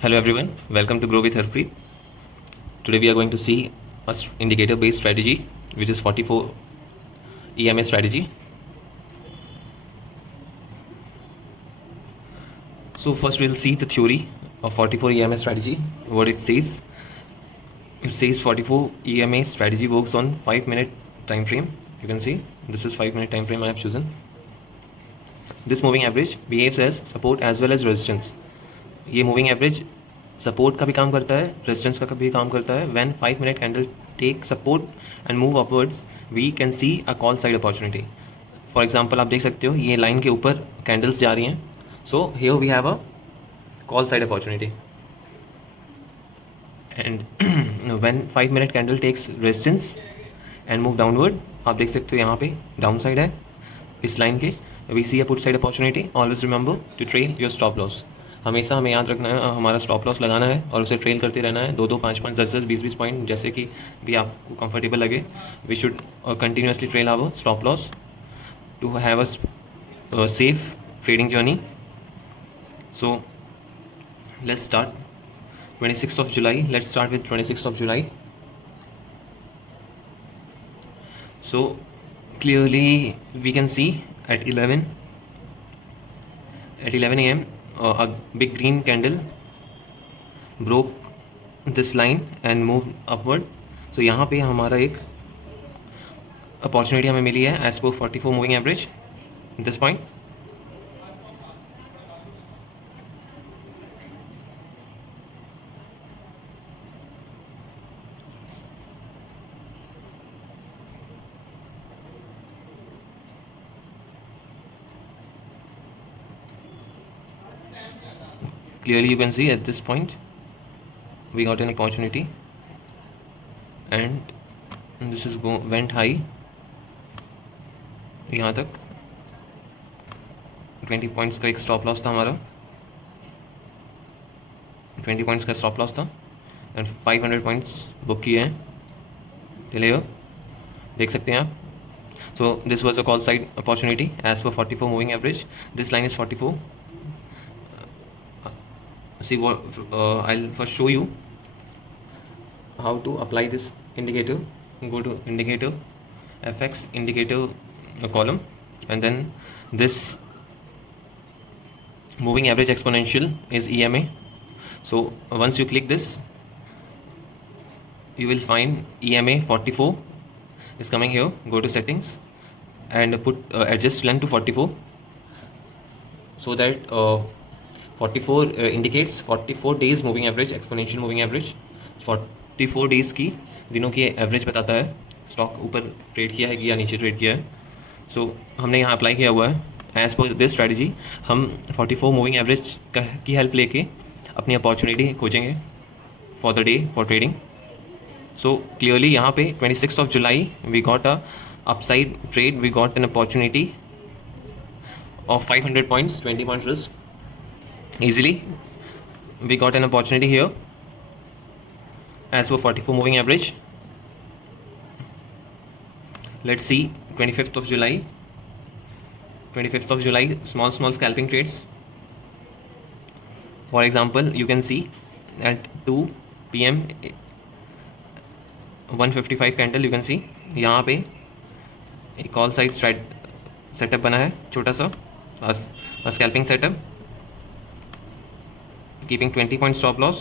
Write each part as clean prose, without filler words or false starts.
Hello everyone, welcome to Grow with Harpreet. Today we are going to see a indicator based strategy which is 44 EMA strategy. So first we'll see the theory of 44 EMA strategy. What it says 44 EMA strategy works on 5-minute time frame. You can see this is 5-minute time frame I have chosen. This moving average behaves as support as well as resistance. ये moving average support का भी काम करता है, resistance का भी काम करता है. When 5-minute candle take support and move upwards we can see a call side opportunity. For example आप देख सकते हो ये लाइन के ऊपर कैंडल्स जा रही हैं. So here we have a call side opportunity. And when 5-minute candle takes resistance and move downward, आप देख सकते हो यहाँ पे डाउन साइड है इस लाइन के. We see a put side opportunity. Always remember to trail your stop loss. हमेशा हमें याद रखना है हमारा स्टॉप लॉस लगाना है और उसे ट्रेल करते रहना है 2-2, 5-5, 10-10, 20-20 पॉइंट, जैसे कि भी आपको कंफर्टेबल लगे. We should continuously trail our stop loss to have a safe trading journey. So let's start 26th of July. Let's start with 26th of July. So clearly we can see at 11 a.m. A big green candle broke this line and moved upward. So यहाँ पे हमारा एक opportunity हमें मिली है as पर 44 moving average this point. Clearly you can see at this point we got an opportunity and this is went high यहाँ तक. 20 points का एक स्टॉप लॉस था हमारा, 20 पॉइंट्स का स्टॉप लॉस था एंड 500 पॉइंट्स बुक किए हैं. चलिए देख सकते हैं आप. So this was a call side opportunity as पर 44 moving average. This line is 44. See what I'll first show you how to apply this indicator. Go to indicator, FX indicator column, and then this moving average exponential is EMA. So once you click this, you will find EMA 44 is coming here. Go to settings and put adjust length to 44, so that 44 indicates 44 days moving average, exponential moving average. 44 days की दिनों की average बताता है stock ऊपर trade किया है या नीचे ट्रेड किया है. सो हमने यहाँ अप्लाई किया हुआ है. एज पर दिस स्ट्रैटेजी हम 44 मूविंग एवरेज की हेल्प लेके अपनी अपॉर्चुनिटी खोजेंगे for the day for trading. So clearly यहाँ पे 26th of July we got a upside trade. We got an opportunity of 500 points, 20 points risk. Easily we got an opportunity here as for 44 moving average. Let's see 25th of July. 25th of July, small scalping trades. For example, you can see at 2 p.m. 155 candle. You can see यहाँ पे एक call side setup बना है छोटा सा scalping setup. Keeping 20 point stop loss,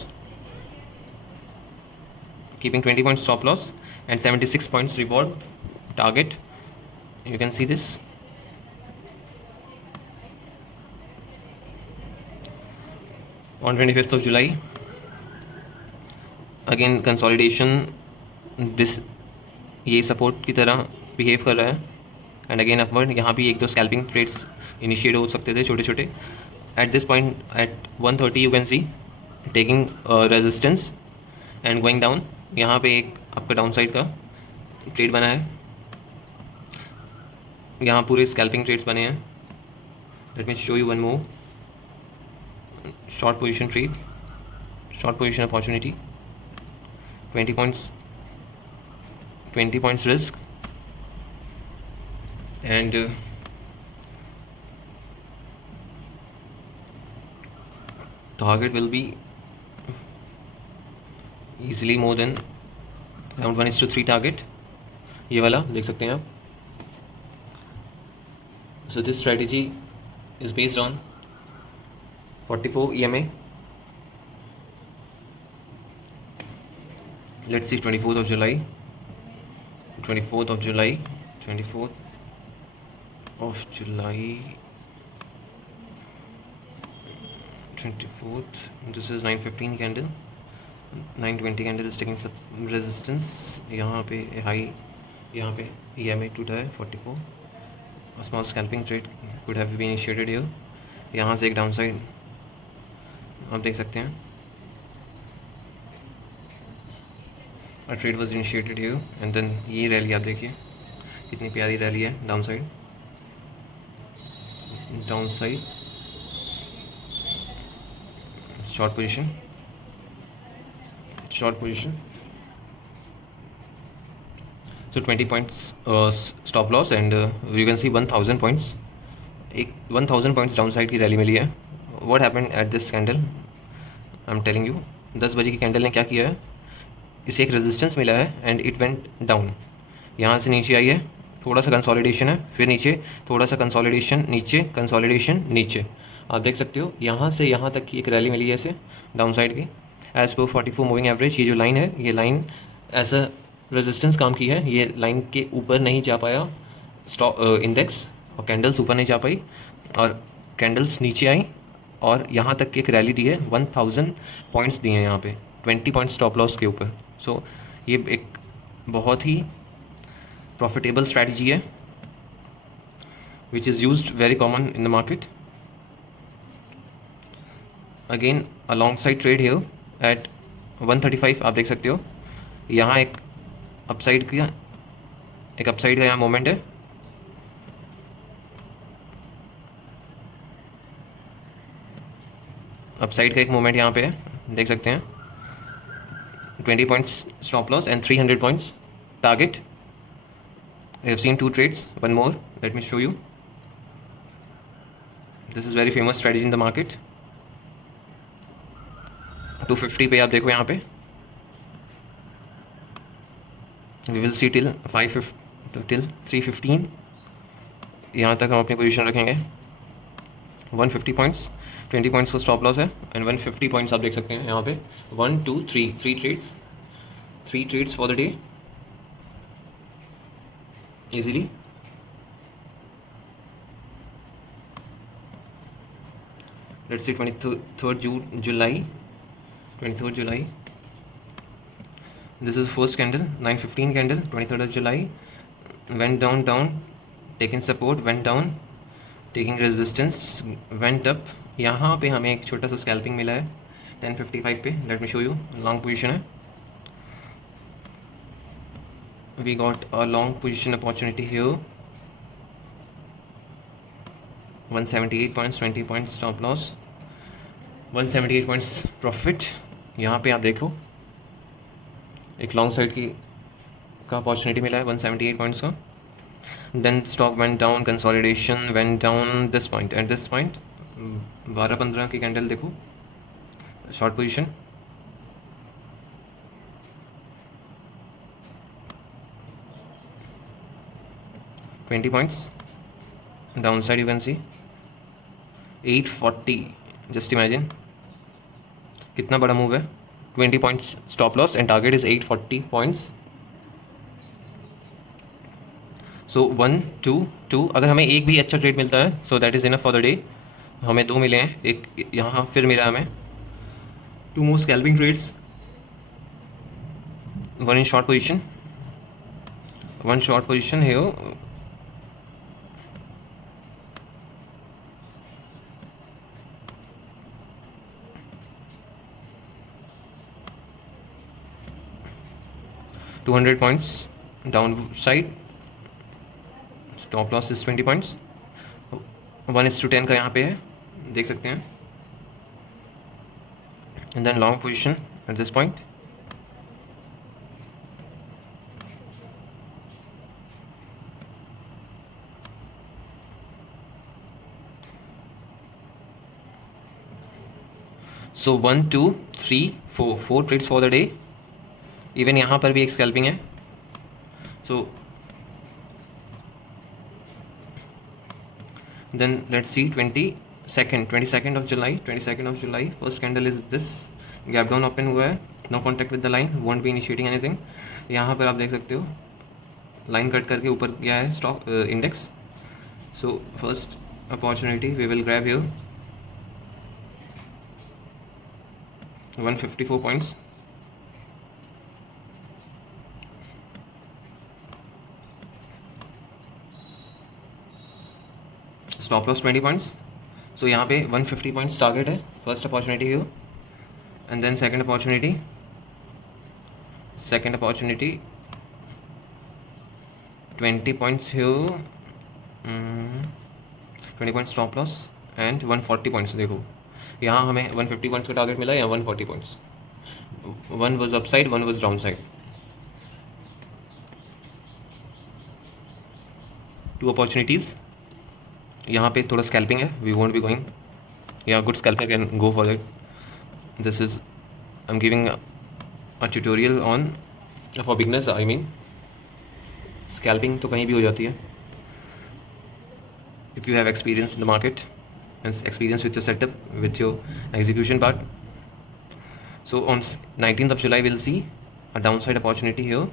keeping 20 point stop loss and 76 points reward target. You can see this. On 25th of July, again consolidation. This ये support की तरह बिहेव कर रहा है एंड अगेन अपवर्ड. यहाँ भी एक दो स्कैल्पिंग ट्रेड्स इनिशिएट हो सकते थे छोटे छोटे. At this point at 130 you can see taking resistance and going down. यहाँ पे एक आपका डाउन साइड का ट्रेड बना है. यहाँ पूरे स्कैल्पिंग ट्रेड्स बने हैं. Let me show you one more. Short position trade, short position opportunity, 20 points risk and target will be easily more than around 1:3 target, ये वाला देख सकते हैं आप. So this strategy is based on 44 EMA. Let's see 24th of July. 24th of July. 24th of July. 24th. This is 9:15 candle. 9:20 candle is taking some resistance. यहाँ पे high, यहाँ पे EMA टूटा है 44. A small scalping trade could have been initiated here. यहाँ से एक down side आप देख सकते हैं. A trade was initiated here and then ये रैली आप देखिए कितनी प्यारी रैली है. Down side short position. So 20 points stop loss and you can see 1000 points. एक 1000 points डाउन साइड की रैली मिली है. What happened at this candle? I'm telling you. 10 बजे की कैंडल ने क्या किया है, इसे एक रेजिस्टेंस मिला है एंड इट वेंट डाउन. यहाँ से नीचे आई है, थोड़ा सा कंसोलिडेशन है, फिर नीचे थोड़ा सा कंसोलिडेशन, नीचे कंसोलिडेशन, नीचे. आप देख सकते हो यहाँ से यहाँ तक की एक रैली मिली है इसे डाउन साइड की. एज पर 44 मूविंग एवरेज ये जो लाइन है, ये लाइन एज अ रेजिस्टेंस काम की है. ये लाइन के ऊपर नहीं जा पाया स्टॉक इंडेक्स, और कैंडल्स ऊपर नहीं जा पाई और कैंडल्स नीचे आई और यहाँ तक की एक रैली दी है. 1000 पॉइंट्स दिए हैं यहाँ पे, 20 पॉइंट स्टॉप लॉस के ऊपर. सो ये एक बहुत ही प्रॉफिटेबल स्ट्रैटेजी है which is used very common in the market. Again along side trade here eight 135 आप देख सकते हो. यहाँ एक अपसाइड का यहाँ मोमेंट है. अपसाइड का एक मोमेंट यहाँ पे है, देख सकते हैं. 20 points stop loss and 300 points target. I have seen two trades. One more, let me show you. This is very famous strategy in the market. 250 पे आप देखो यहाँ पे. We will see till 315. यहाँ तक हम अपनी पोजीशन रखेंगे. 150 points, 20 points का स्टॉप लॉस है एंड 150 पॉइंट्स आप देख सकते हैं यहाँ पे. 1 2 3 trades for the day easily. Let's see 23rd July. 23rd July. This is first candle, 9:15 candle, 23rd of July. Went down, taking support, went down, taking resistance, went up. यहाँ पे हमें एक छोटा सा स्कैल्पिंग मिला है 10:55 पे. Let me show you. Long position है. We got a long position opportunity here. 178 points, 20 points stop loss, 178 points profit. यहाँ पे आप देखो एक लॉन्ग साइड का अपॉर्चुनिटी मिला है 178 पॉइंट्स का. Then stock went down, consolidation, went down this point. At this point 12-15 की कैंडल देखो, short position. $20 points downside you can see. 840, just imagine कितना बड़ा मूव है. 20 points stop loss and target is 840 points. So 1 2 2. अगर हमें एक भी अच्छा ट्रेड मिलता है so that is enough for the day. हमें 2 मिले हैं, एक यहाँ फिर मिला हमें 2 more scalping trades. 1 in short position, 1 short position here. $200 points downside. Stop loss is 20 points. 1:10 का यहाँ पे है, देख सकते हैं. And then long position at this point. So 1 2 3 4 trades for the day. Even यहाँ पर भी एक स्कैल्पिंग है. So then let's see 22nd of July, first candle is this, gap down open हुआ है, no contact with the line, won't be initiating anything. यहाँ पर आप देख सकते हो लाइन कट करके ऊपर गया है stock index. So first opportunity we will grab here 154 points. Stop loss 20 points. So यहाँ पे 150 पॉइंट्स टारगेट है. First opportunity here and then second opportunity 20 points here, 20 points stop loss and 140 points. देखो यहाँ हमें 150 पॉइंट्स का target मिला या 140 points. One was upside, one was down side. Two opportunities. यहाँ पे थोड़ा स्कैल्पिंग है, वी वोंट बी गोइंग. या good scalper can go for it. This is I am giving a tutorial on for beginners. I mean scalping तो कहीं भी हो जाती है. If you have experience in the market and experience with your setup, with your execution part. So on 19th of July we'll see a downside opportunity here.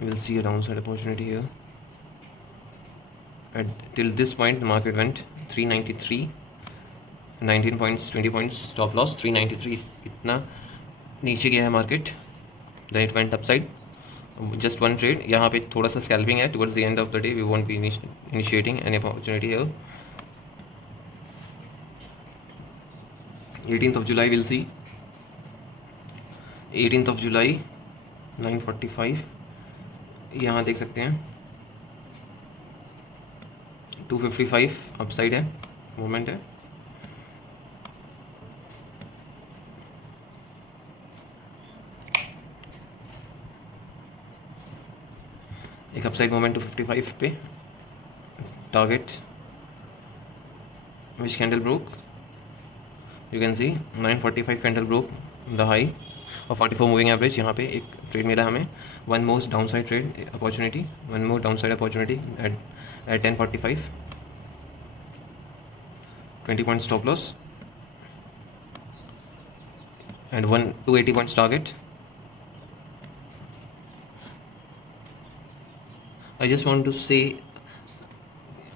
We'll see a downside opportunity here. And till this point the market went 393, 19 points, 20 points stop loss. 393 इतना नीचे गया है market. then it went upside. Just one trade. यहाँ पे थोड़ा सा scalping है. towards the end of the day we won't be initiating any opportunity here. 18th of July we'll see. 18th of July 9:45 यहाँ देख सकते हैं 255 अपसाइड है, मूवमेंट है. एक अपसाइड मूवमेंट 255 पे. Target which candle broke, you can see 945 candle broke the high और 44 moving average. यहाँ पे एक ट्रेड मिला हमें. One most down side trade opportunity, one more down side opportunity at 10:45. 20 point stop loss and 280 points target. I just want to say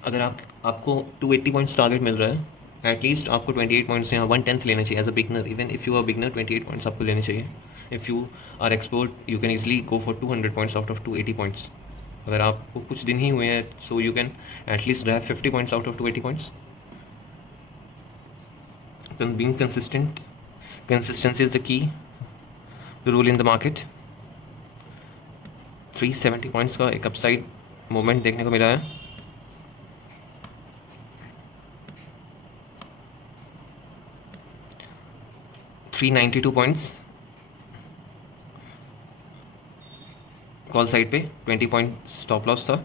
अगर आपको 280 points target मिल रहा है, एटलीस्ट आपको 28 पॉइंट्स या 1/10 लेने चाहिए as a beginner. Even if you are beginner 28 points आपको लेने चाहिए. If you are expert you can easily go for 200 points out of 280 points. अगर आपको कुछ दिन ही हुए हैं so you can at least grab 50 points out of 280 points. Being consistent, consistency is the key, the rule in the market. 370 points का एक upside movement देखने को मिला है. $392 पॉइंट्स कॉल साइड पे. 20 पॉइंट स्टॉप लॉस था.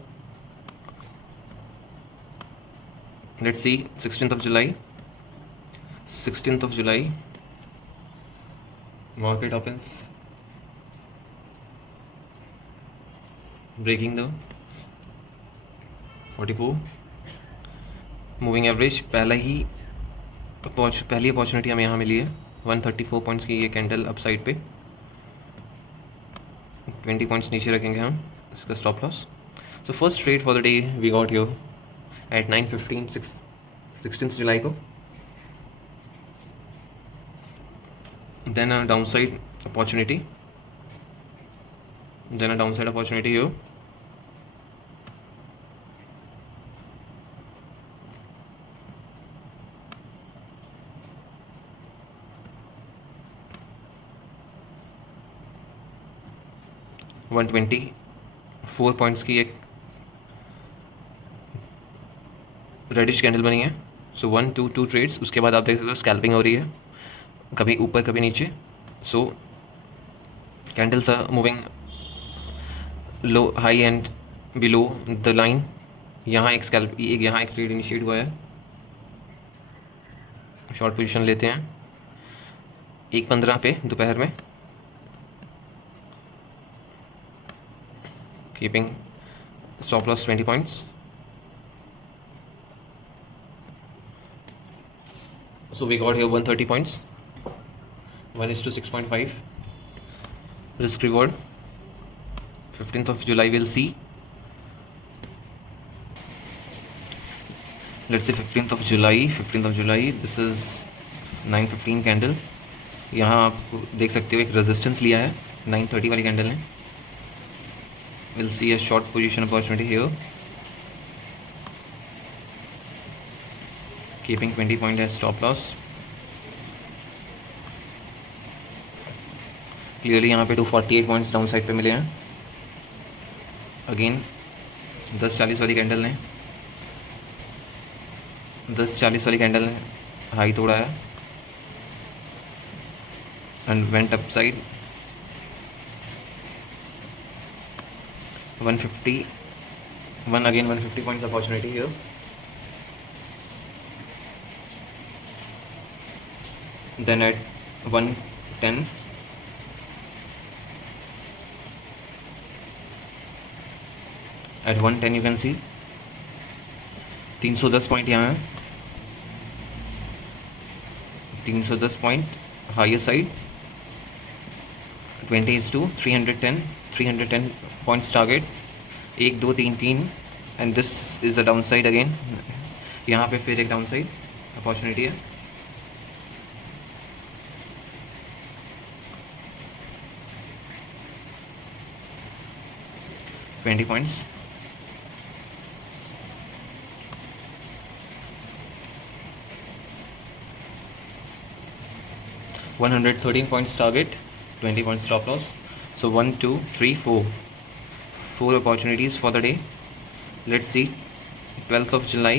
Let's see 16th of July. 16th of July market opens breaking the 44 moving average. पहली opportunity हमें यहाँ मिली है. 134 पॉइंट्स की ये कैंडल अपसाइड पे. 20 पॉइंट्स नीचे रखेंगे हम. इसका stop loss. So first trade for the day we got your at 9:15 16th जुलाई को. then a downside opportunity here. 124 points की एक रेडिश कैंडल बनी है. So 2 trades. उसके बाद आप देख सकते हो स्कैल्पिंग हो रही है, कभी ऊपर कभी नीचे. So candles are moving low high and below the line. यहाँ एक ट्रेड इनिशिएट हुआ है. शॉर्ट पोजीशन लेते हैं. 1:15 पे दोपहर में, keeping stop loss 20 points. So we got here 130 points, 1:6.5 risk reward. 15th of July we'll see. Let's say 15th of July, this is 9:15 candle. यहाँ आप देख सकते हो एक रेजिस्टेंस लिया है 9:30 वाली कैंडल ने। We'll see a short position opportunity here, keeping 20 point as stop loss. Clearly यहाँ पे 248 पॉइंट्स डाउन साइड पे मिले हैं। अगेन 10:40 वाली कैंडल ने 10:40 वाली कैंडल ने हाई तोड़ा है and went up side. 150 points opportunity here. Then at 110 at 110 you can see 310 point यहाँ है, 310 point higher side. 20:310 points target, 1 2 3 3 and this is the down side again. यहाँ पे फिर एक डाउन साइड अपॉर्चुनिटी है। Twenty points, 113 points target, 20 points stop loss. So 1 2 3 4 opportunities for the day. Let's see. 12th of July,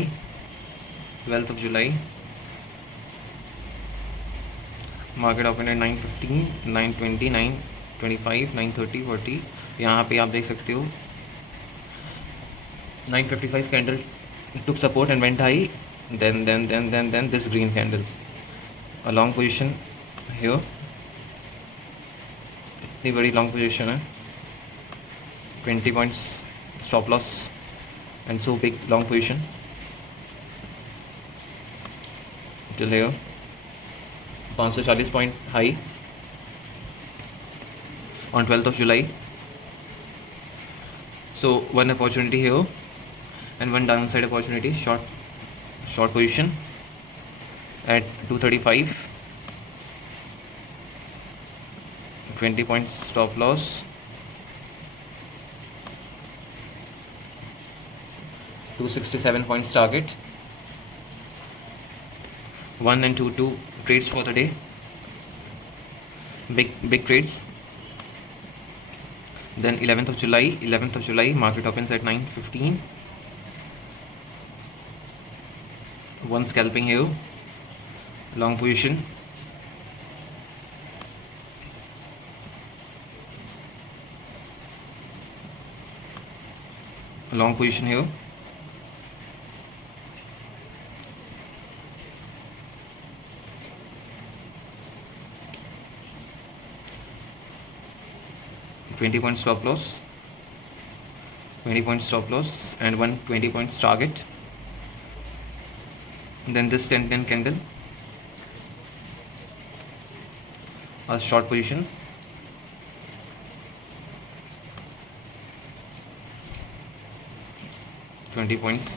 market open at 9:15, 9:20, 9:25, 9:30, 40। यहाँ पे आप देख सकते हो 9:55 candle took support and went high, then this green candle, a long position here, इतनी बड़ी long position है, 20 points stop loss and so big long position till here. 540 point high on 12th of July. So one opportunity here and one downside opportunity, short position at 235, 20 points stop loss, 267 points target, 1 and 2 trades for the day, big trades. Then 11th of July, market opens at 9:15, one scalping here, long position, long position here, $20 point stop loss, 20 point stop loss and 120 points target. Then this 10 candle, a short position, $20 points,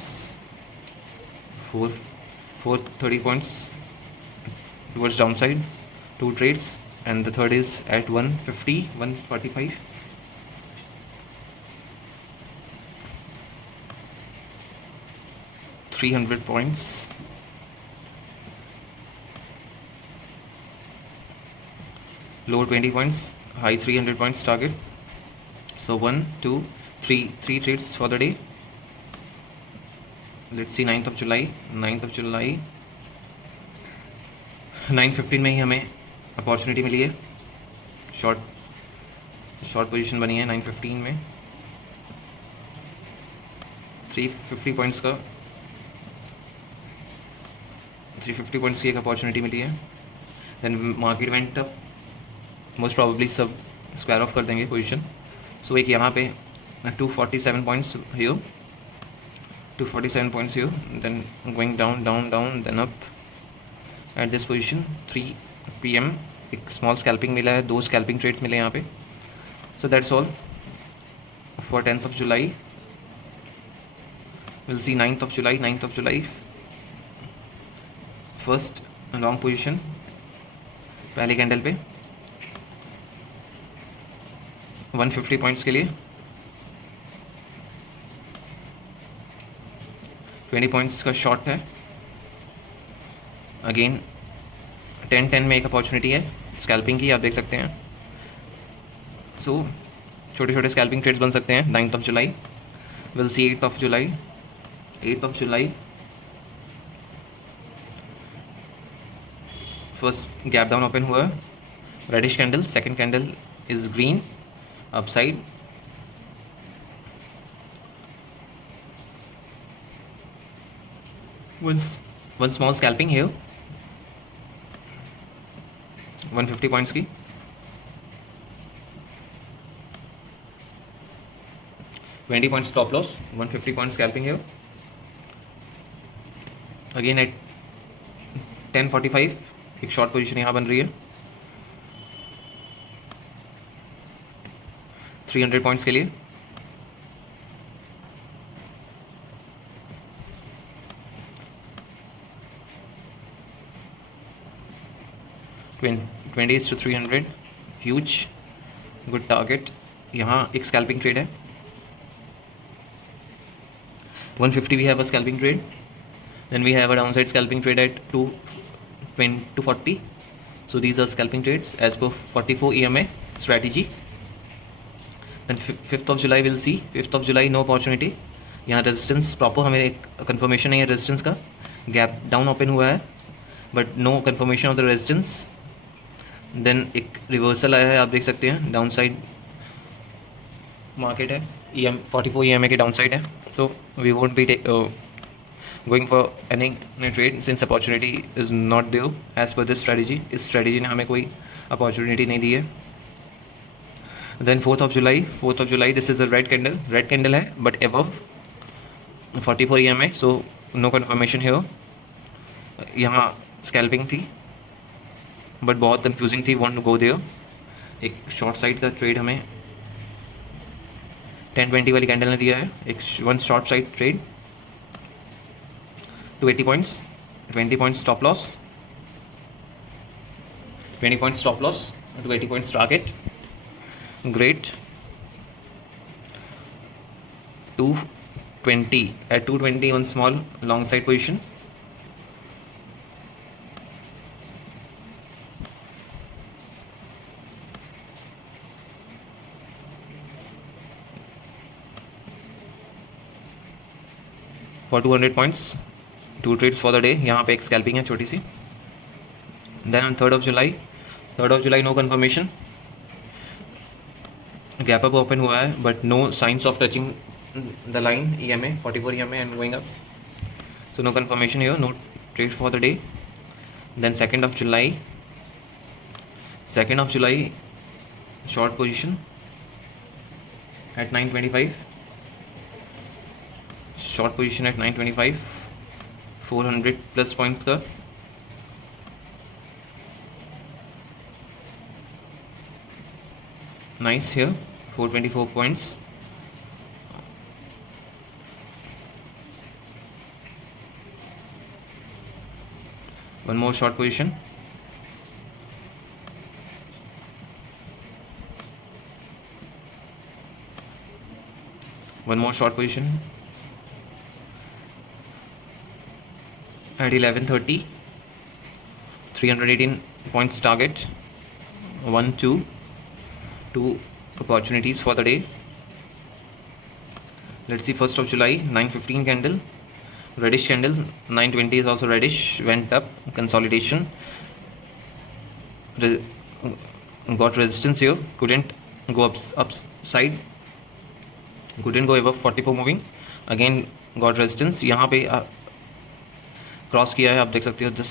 430 points towards downside, 2 trades, and the third is at 150, 145, 300 points, low 20 points, high 300 points target. So 1 2 3 trades for the day. Let's see 9th of July, 9:15 में ही हमें opportunity मिली है, short position बनी है 9:15 में, 350 points का 350 points की एक अपॉर्चुनिटी मिली है। Then market went up, most probably सब स्क्वायर ऑफ कर देंगे पोजीशन. सो एक यहाँ पे 247 points here, 247 points here, then going down down down then up at this position 3 PM. एक स्मॉल स्कैल्पिंग मिला है, 2 स्कैल्पिंग ट्रेड्स मिले यहाँ पे. So that's all for 10th of July. Will C 9th of July. 9th of July first long position पहले candle पे 150 points के लिए, 20 पॉइंट्स का शॉर्ट है. अगेन 10-10 में एक अपॉर्चुनिटी है स्कैल्पिंग की, आप देख सकते हैं. सो छोटे छोटे स्कैल्पिंग ट्रेड्स बन सकते हैं 9th of July. Will see 8th of July. 8th of July first gap down open हुआ, reddish candle, second candle is green upside. One small scalping है 150 पॉइंट्स की. Twenty point stop loss, 150 point scalping है. Again at 10:45 एक short position यहाँ बन रही है 300 points के लिए. Twenty two 300 huge good target. यहाँ एक स्कैल्पिंग ट्रेड है 150. we have a scalping trade, then we have a downside scalping trade at 240. so these are scalping trades as per 44 EMA strategy. then 5th of July we'll see. 5th of July no opportunity. यहाँ resistance proper हमें एक confirmation नहीं है resistance का. Gap down open हुआ है but no confirmation of the resistance. Then एक reversal आया है, आप देख सकते हैं डाउन साइड मार्केट है, 44 EMA के डाउन साइड है. So we won't be going for any trade since opportunity is not there as per this strategy. इस स्ट्रेटजी ने हमें कोई अपॉर्चुनिटी नहीं दी है. Then 4th of July. 4th of July this is a red candle. Red candle है but above 44 EMA, so no confirmation है. यहाँ स्कैल्पिंग थी बट बहुत कन्फ्यूजिंग थी, वॉन्ट टू गो देयर. एक शॉर्ट साइड का ट्रेड हमें 10-20 वाली कैंडल ने दिया है. एक one short side trade 280 points, 20 points stop loss, 20 points stop loss, 280 points target. Great. 220 at 220 one small long side position. For 200 points, 2 trades for the day. यहाँ पे एक स्कैल्पिंग है छोटी सी. Then on 3rd of July. 3rd of July no confirmation. Gap up open हुआ है but no signs of touching the line EMA 44 EMA and going up. So no confirmation here, no trade for the day. Then 2nd of July. 2nd of July short position at 925. Short position at 925, 400 plus points का. Nice here 424 points. One more short position. One more short position at 11:30, 318 points target. 2 opportunities for the day. Let's see 1st of July. 9:15 candle, reddish candle. 9:20 is also reddish, went up, consolidation, got resistance here, couldn't go upside, couldn't go above 44 moving, again got resistance. यहाँ पे cross किया है, आप देख सकते हो. This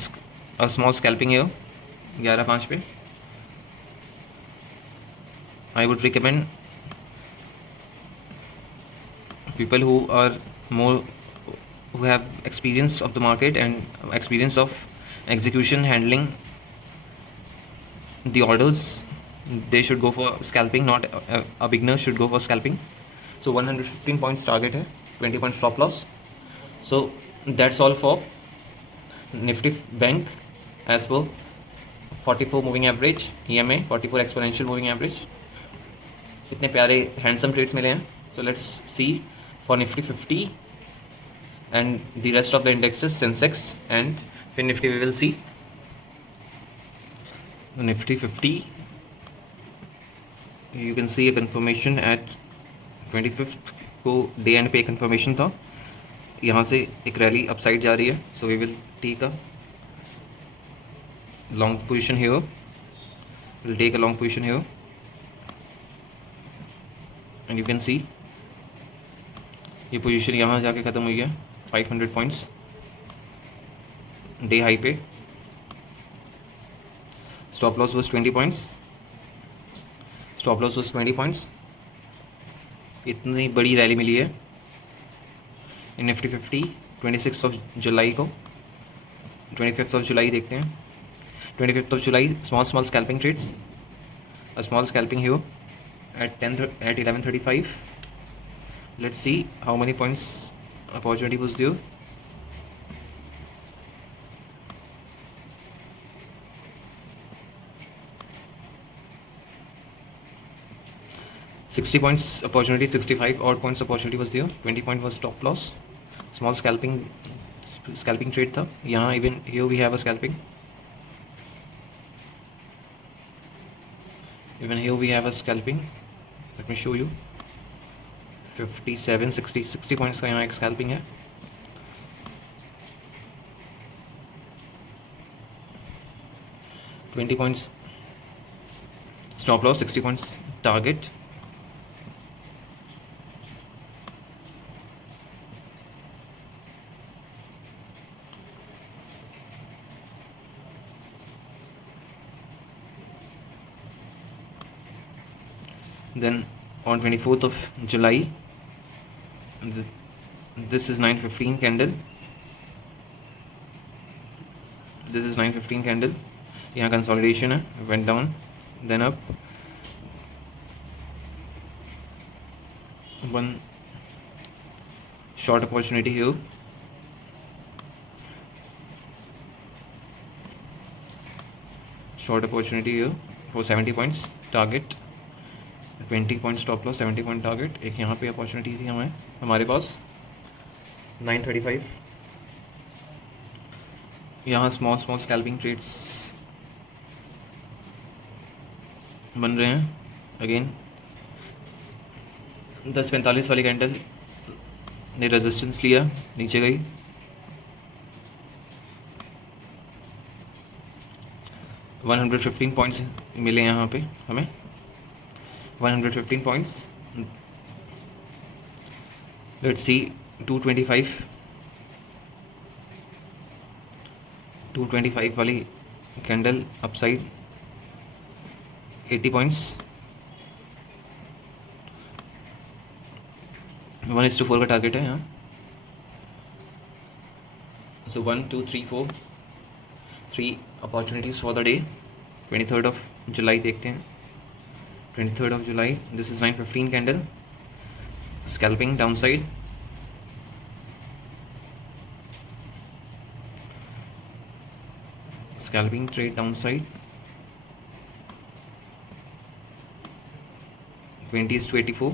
small scalping है 11.5 पे। I would recommend people who are more, who have experience of the market and experience of execution handling the orders, they should go for scalping. Not a beginner should go for scalping. So 115 points target है, 20 points stop loss. So that's all for Nifty Bank as per 44 moving average, EMA 44 exponential moving average. इतने प्यारे handsome trades मिले हैं. So let's see for Nifty 50 and the rest of the indexes, Sensex and Fin Nifty. We will see Nifty 50. You can see a confirmation at 25th को day and पे confirmation था. यहाँ से एक rally upside जा रही है. So we will take a long position here. We'll take a long position here. And you can see ये पोजीशन यहाँ जाके ख़त्म हुई है 500 पॉइंट्स डे हाई पे. Stop loss was 20 points. Stop loss was 20 points. इतनी बड़ी रैली मिली है इन निफ्टी 50 26 ऑफ जुलाई को. 25th ऑफ जुलाई देखते हैं. 25th of July small scalping trades. A small scalping here at 11:35. Let's see how many points opportunity was there. $60 points opportunity, 65 odd points opportunity was there. 20 point was stop loss. Small scalping trade था यहाँ. Even here we have a scalping. Even here we have a scalping. Let me show you. 57, 60 points का यहाँ एक scalping है. $20 points stop loss, 60 points target. Then on 24th of July, this is 9:15 candle. This is 9:15 candle. यहाँ consolidation है, went down, then up. One short opportunity here. Short opportunity here for 70 points target. 20 point stop loss, 70 point target. एक यहाँ पे opportunity थी हमारे पास 9:35. यहाँ small scalping trades बन रहे हैं. अगेन 10:45 वाली कैंडल ने रेजिस्टेंस लिया, नीचे गई. $115 पॉइंट्स मिले यहाँ पे हमें. 115 points. Let's see 225 वाली कैंडल अपसाइड 80 points. 1:4 का टारगेट है यहाँ. So 1 2 3 4 3 opportunities for the day. 23rd of July देखते हैं. 23rd of July, this is 9:15 candle, scalping downside. Scalping trade downside. 20 to 84.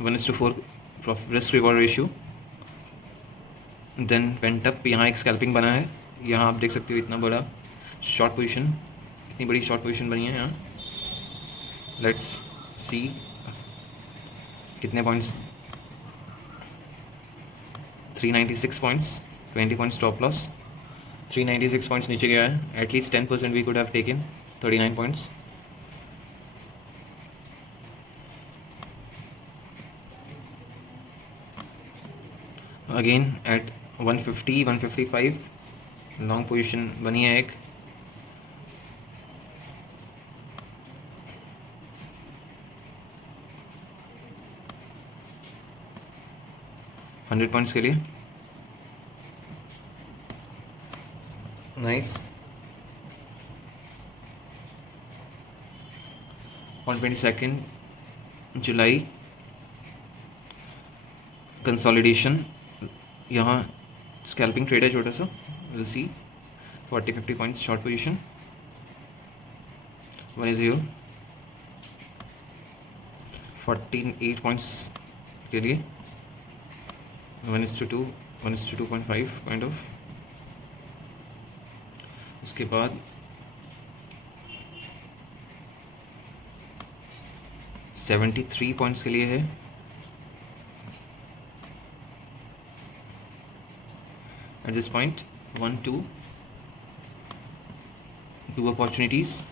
One is to 4 risk reward ratio. Then went up. यहाँ एक scalping बना है. यहाँ आप देख सकते हो इतना बड़ा शॉर्ट पोजीशन, इतनी बड़ी शॉर्ट पोजीशन बनी है यहाँ. लेट्स सी कितने points. 396 points, 20 point stop loss. 396 points नीचे गया है. At least 10% we could have taken. 39 points. Again at 150 155 long position बनी है एक. $100 पॉइंट्स के लिए. नाइस. On 22 July consolidation. यहाँ स्कैल्पिंग ट्रेड है छोटा सा. Will see 40-50 points short position. 1-0 48 points के लिए. 1:2 1:2.5 काइंड ऑफ. उसके बाद 73 पॉइंट्स के लिए है. At this point, 2 opportunities.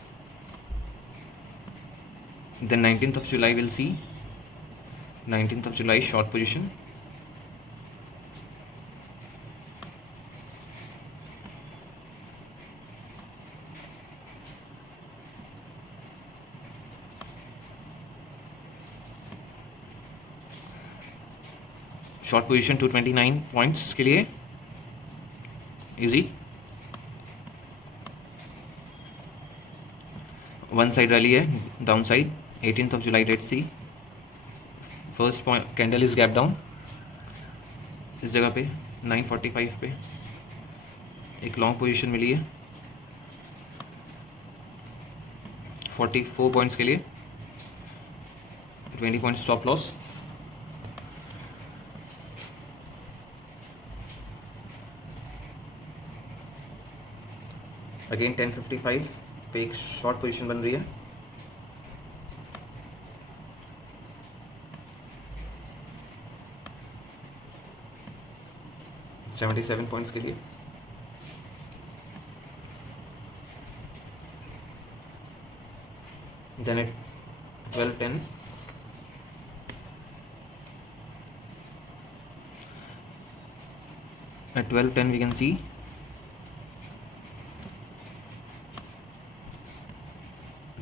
Then 19th of July we'll see. 19th of July short position. Short position 229 points के लिए. Easy. वन साइड रैली है down side. 18th of July. Let's see. First point candle is gap down. इस जगह पे 945 पे एक long position मिली है 44 पॉइंट्स के लिए. 20 पॉइंट स्टॉप लॉस. अगेन 1055 पे एक शॉर्ट पोजीशन बन रही है. $77 पॉइंट्स के लिए. Then at 12:10 at 12:10 we can see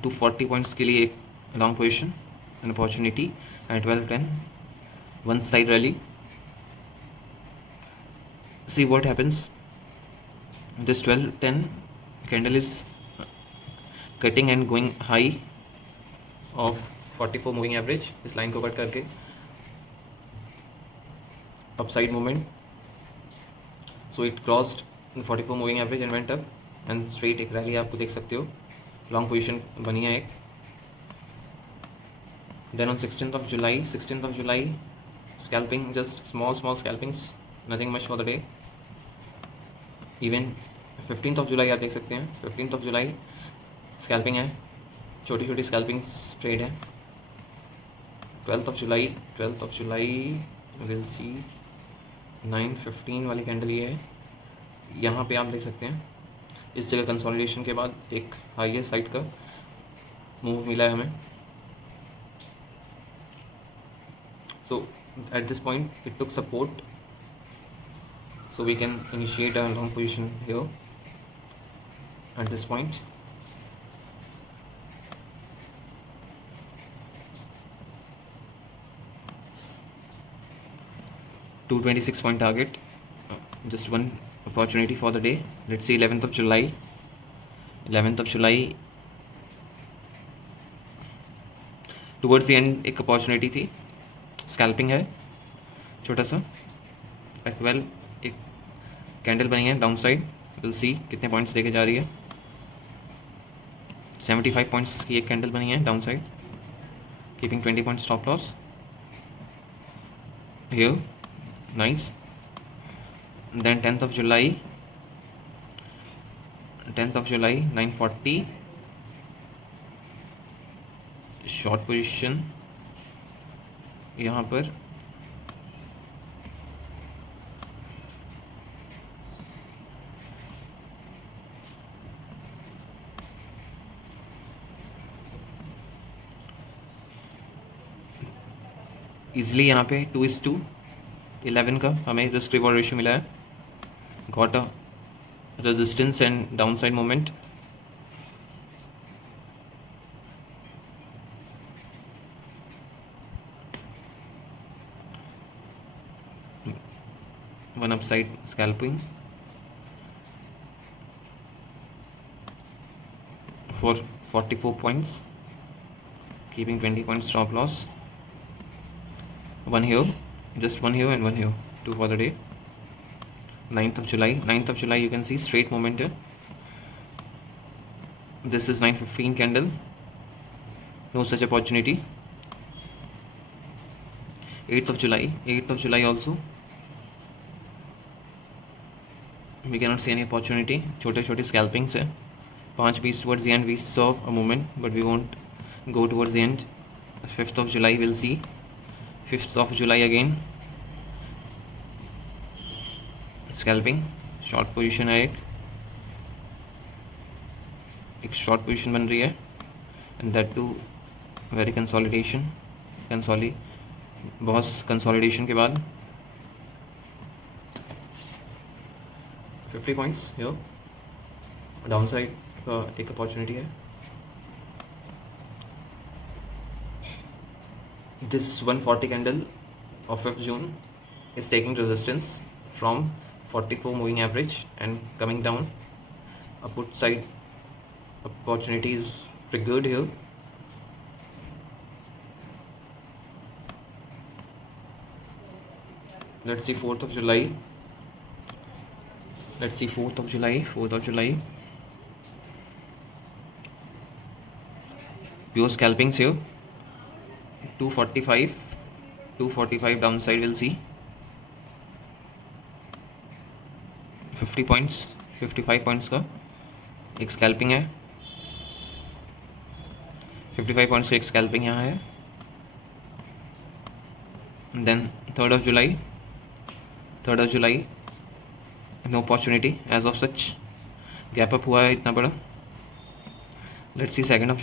240 points के लिए एक long position an opportunity. At 12:10 one side rally. See what happens. This 12:10 candle is cutting and going high of 44 moving average. इस line को कट करके upside movement. So it crossed 44 moving average and went up and straight एक rally आपको देख सकते हो. Long position बनी है एक. Then on 16th of July scalping, just small scalpings, nothing much for the day. Even 15th of July आप देख सकते हैं. 15th ऑफ जुलाई स्कैल्पिंग है. छोटी स्कैल्पिंग ट्रेड है. 12th of July will see 9:15 वाली कैंडल ये है. यहाँ पे आप देख सकते हैं इस जगह कंसोलिडेशन के बाद एक हाईएस्ट साइड का मूव मिला है हमें. So at this point it took support. So we can initiate a long position here at this point. $226 point target. Just one opportunity for the day. Let's see 11th of July. 11th of July. Towards the end एक opportunity थी. Scalping है छोटा सा. At 12 एक candle बनी है down side. Will see कितने points देके जा रही है. 75 पॉइंट्स की एक कैंडल बनी है down side. Keeping 20 point stop loss here. Nice. Then 10th of July 940 short position यहाँ पर. ईजिली यहाँ पे 2:11 का हमें रिस्क रिवॉर्ड रेशियो मिला है. Got a resistance and down side moment. One upside scalping for 44 points, keeping 20 points stop loss. One here, just one here and one here, two for the day. 9th of July, you can see straight movement here. This is 9:15 candle, no such opportunity. 8th of July also, we cannot see any opportunity. छोटे scalpings है. 5 towards the end we saw a movement, but we won't go towards the end. 5th of July we'll see. 5th of July again scalping, short position है, एक short position बन रही है, and that too very बहुत consolidation के बाद 50 points here downside का एक opportunity है. This 140 candle of 5th June is taking resistance from 44 moving average and coming down. A put side opportunity is triggered here. Let's see 4th of July. Let's see 4th of July. Pure scalpings here. 245 downside we'll see. 50 points, 55 points का एक scalping है. 55 points का एक scalping यहाँ है. Then 3rd of July, no opportunity as of such. Gap up हुआ है इतना बड़ा. Let's see 2nd of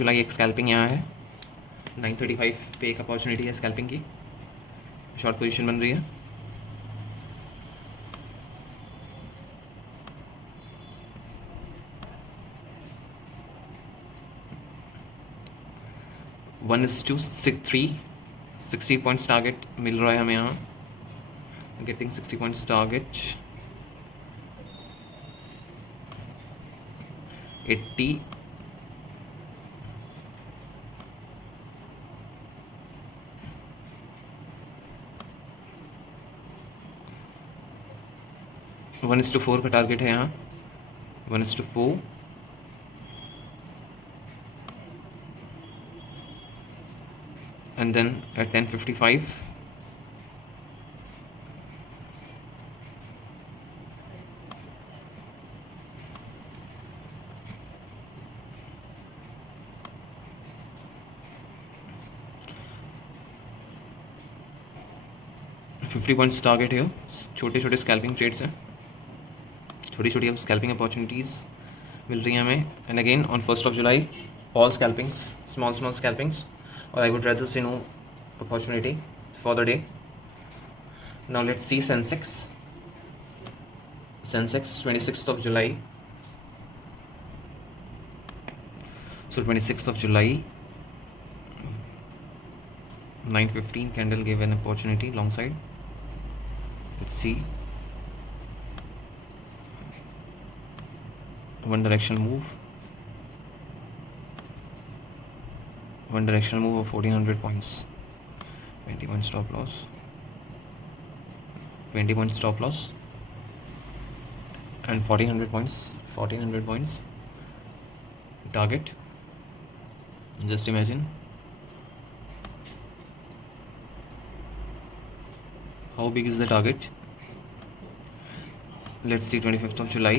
July एक scalping यहाँ है. 9:35 पे एक अपॉर्चुनिटी है स्कैल्पिंग की. शॉर्ट पोजीशन बन रही है. One is to 60 points target मिल रहा है हमें यहाँ. Getting 60 points target. 80 1:4 का टारगेट है यहाँ. 1:4. And then at 10:55 50 points target है. छोटे स्कैल्पिंग ट्रेड्स हैं. छोटी स्कैल्पिंग अपॉर्चुनिटीज़ मिल रही हैं हमें. And again on 1st of July all scalpings, small scalpings, or I would rather say no opportunity for the day. Now let's see Sensex 26th of July. So 26th of July 9:15 candle gave an opportunity long side. Let's see. One directional move of 1400 points. 20 point stop loss. 20 point stop loss and 1400 points target. Just imagine how big is the target. Let's see 25th of July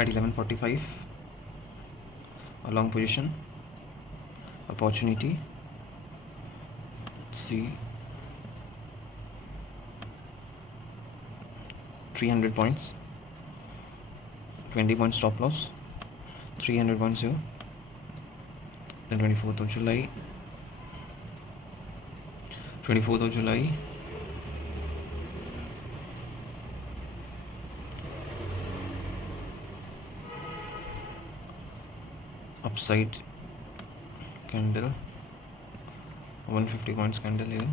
at 11:45, a long position opportunity. Let's see 300 points, 20 point stop loss, 300 points here. then 24th of July, 24th of July, upside candle, 150 points candle here,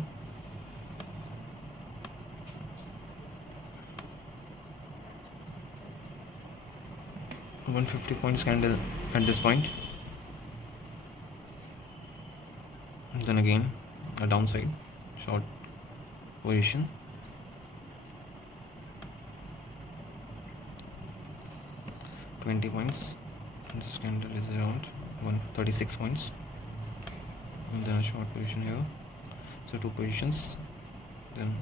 $150 points candle at this point. Then again a downside short position, $20 points. This candle is around 136 points, and then a short position here, so two positions. Then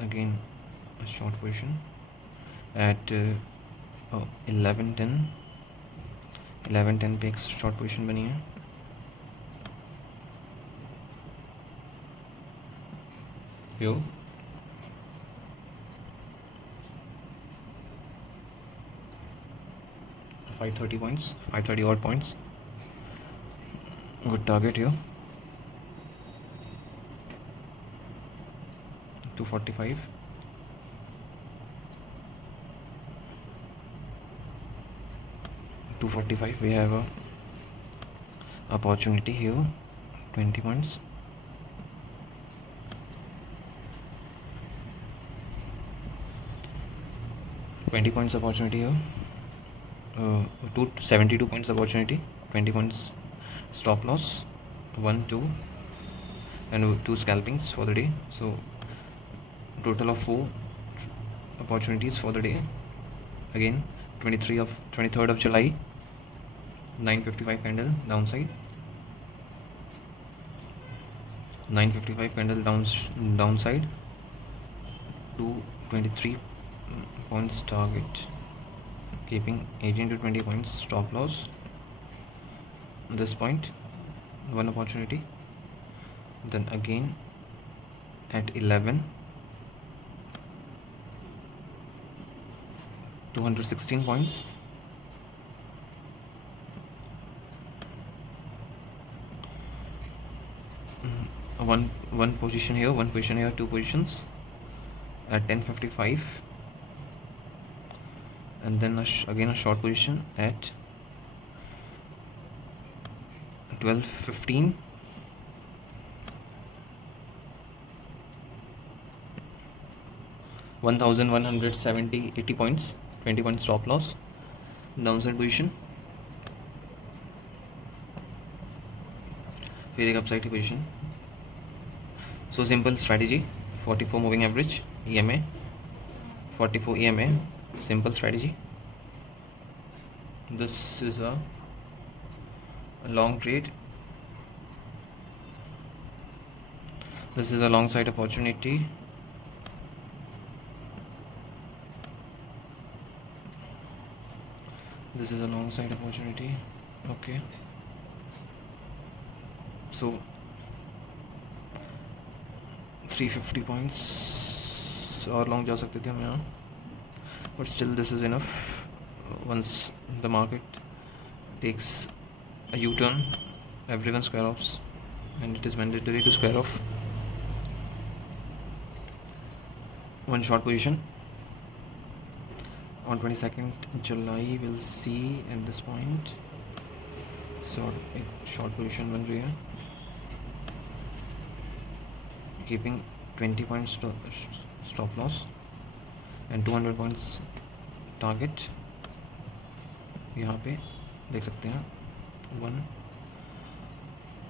again a short position at 11:10 पे एक short position बनी है, यो 530 points, 530 odd points, good target here, 245, we have a opportunity here, 20 points, opportunity here, 72 points opportunity, 20 points stop loss, 1 2 and 2 scalpings for the day, so total of 4 opportunities for the day. Again 23rd of July, 955 candle downside, 955 candle downside, 223 points target, keeping 18 to 20 points stop loss. This point, one opportunity. Then again at 11, 216 points, one position here, two positions at 10:55, and then again a short position at 12:15, $1,170 points, 20 points stop loss, downside position, फिर एक upside की position. So simple strategy, 44 moving average, EMA, 44 EMA, simple strategy. This is a long trade. This is a long side opportunity. This is a long side opportunity. Okay. So 350 points और long जा सकते थे हम यहाँ, but still this is enough. Once the market takes a U-turn, everyone square offs, and it is mandatory to square off. One short position on 22nd July, we'll see at this point. So एक short position बन रही है, keeping 20 points stop loss and 200 points target. यहाँ पे देख सकते हैं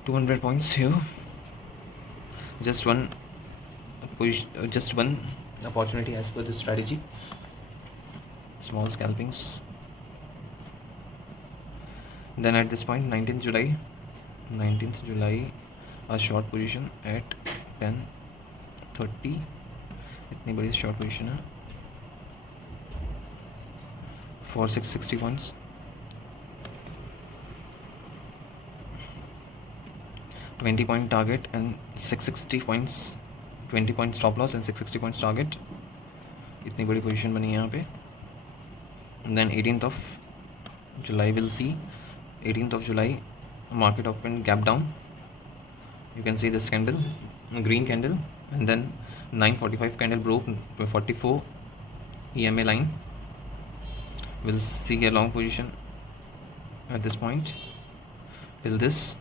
200 points here. Just one opportunity as per this strategy. Small scalpings. Then at this point 19th July, a short position at 10:30. इतनी बड़ी शॉर्ट पोजीशन है for 660 points. $20 point target and 660 points, 20 point stop loss and 660 points target. इतनी बड़ी position बनी है यहाँ पे. And then 18th of July, we'll see 18th of July market opened gap down. You can see this candle, green candle, and then 9:45 candle broke 44 EMA line. We'll see a long position at this point till this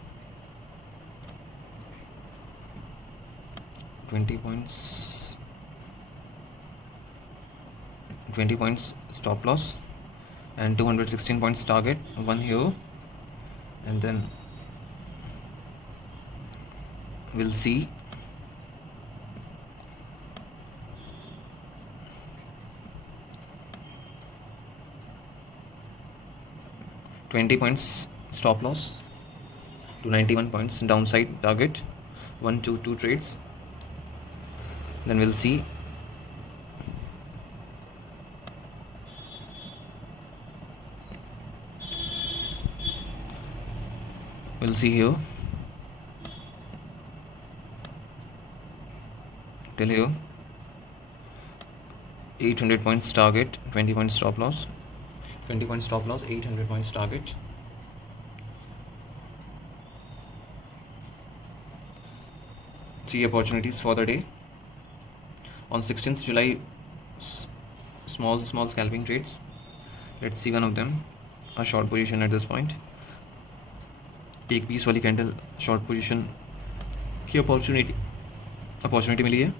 20 points stop loss and 216 points target, one here, and then we'll see $20 points stop loss to 91 points downside target, 1 to 2 trades. Then we'll see here till here 800 points target, 20 points stop loss, 20 points stop loss, 800 points target. Three opportunities for the day. On 16th July, small scalping trades. Let's see one of them, a short position at this point. एक 20 वाली candle short position की opportunity मिली है.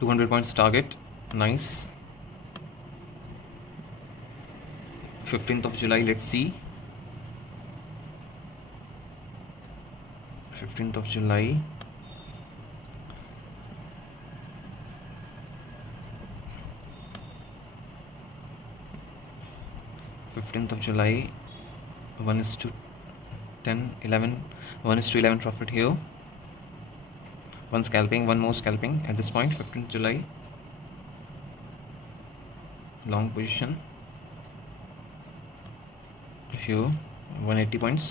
$200 points target, nice. 15th of July, let's see. 15th of July. July, 1:10, 11, 1:11 profit here. One scalping, one more scalping at this point. 15th July, long position here, 180 points,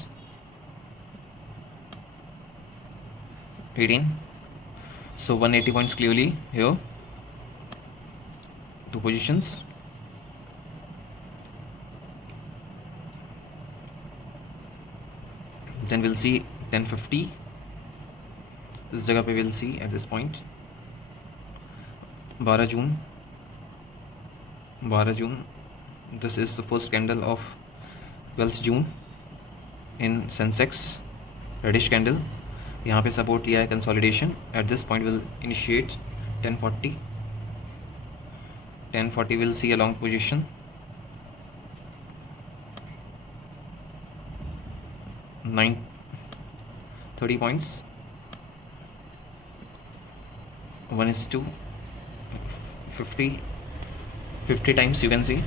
18. So 180 points clearly here, two positions. Then we'll see 1050. इस जगह पे we'll see at this point 12 June. This is the first candle of 12th June in Sensex, reddish candle. यहाँ पे support लिया है consolidation. At this point we'll initiate 1040. 1040 we'll see a long position. 30 points, 1:50 times you can see